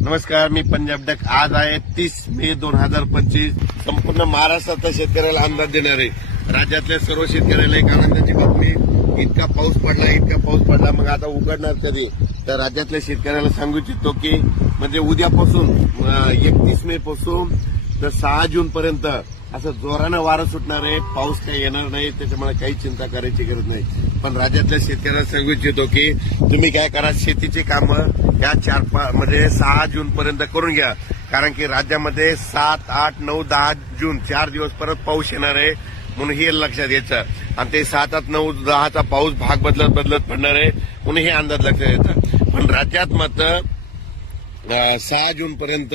नमस्कार, मी पंजाब डक। आज आहे 30 मे 2025। संपूर्ण महाराष्ट्रातल्या शेतकऱ्याला अंदाज देणार आहे। राज्यातल्या सर्व शेतकऱ्याला एक आनंदाची बातमी, इतका पाऊस पडला। मग आता उघडणार कधी? तर राज्यातल्या शेतकऱ्याला सांगू इच्छितो की म्हणजे उद्यापासून 31 मे पासून तर 6 जून पर्यंत असं जोरानं वारं सुटणार आहे। पाऊस काही येणार नाही, त्याच्यामुळे काही चिंता करायची गरज नाही। पण राज्यातल्या शेतकऱ्याला सांगू इच्छितो की तुम्ही काय करा, शेतीची कामं या 6 जून पर्यंत करून घ्या। कारण की राज्यामध्ये 7, 8, 9, 10 जून 4 दिवस परत पाऊस येणार आहे, म्हणून हे लक्षात घ्यायचं। आणि ते 7, 8, 9, 10चा पाऊस भाग बदलत पडणार आहे, म्हणून हे अंदाज लक्षात घ्यायचा। पण राज्यात मात्र 6 जून पर्यंत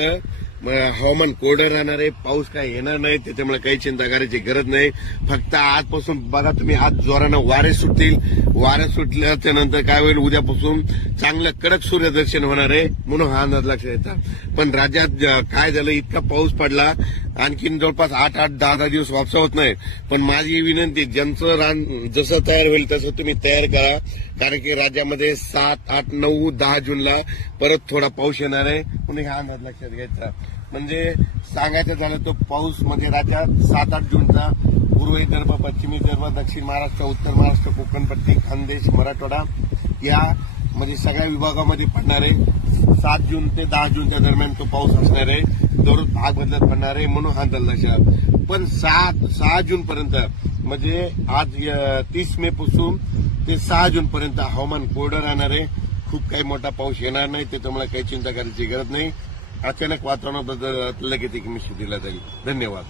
हवामान कोरडं राहणार आहे, पाऊस काही येणार नाही, त्याच्यामुळे काही चिंता करायची गरज नाही। फक्त आजपासून बघा तुम्ही, आज जोरानं वारे सुटतील। वारे सुटल्याच्या नंतर काय होईल, उद्यापासून चांगलं कडक सूर्यदर्शन होणार आहे, म्हणून हा अंदाज लक्षात येतात। पण राज्यात काय झालं, इतका पाऊस पडला, आणखीन जवळपास 8, 10 दिवस वापसा होत नाही। पण माझी विनंती, ज्यांचं रान जसं तयार होईल तसं तुम्ही तयार करा, कारण की राज्यामध्ये 7, 8, 9, 10 जूनला परत थोडा पाऊस येणार आहे, म्हणून हा अंदाज लक्षात घ्यायचा। म्हणजे सांगायचं झालं तर पाऊस म्हणजे राज्यात 7, 8 जूनचा पूर्व विदर्भ, पश्चिमी विदर्भ, दक्षिण महाराष्ट्र, उत्तर महाराष्ट्र, कोकणपट्टी, खानदेश, मराठवाडा या म्हणजे सगळ्या विभागामध्ये पडणार आहे। 7 जून ते 10 जूनच्या दरम्यान तो पाऊस असणार आहे, दररोज भाग बदलत पडणार आहे, म्हणून हा अंदाज लक्षात। पण 6 जून पर्यंत म्हणजे आज 30 मे पासून ते 6 जून पर्यंत हवामान कोरडं राहणार आहे। खूप काही मोठा पाऊस येणार नाही, त्याच्यामुळे काही चिंता करायची गरज नाही। अचानक वातावरणात लगेच एक निश्चित दिला जाईल। धन्यवाद।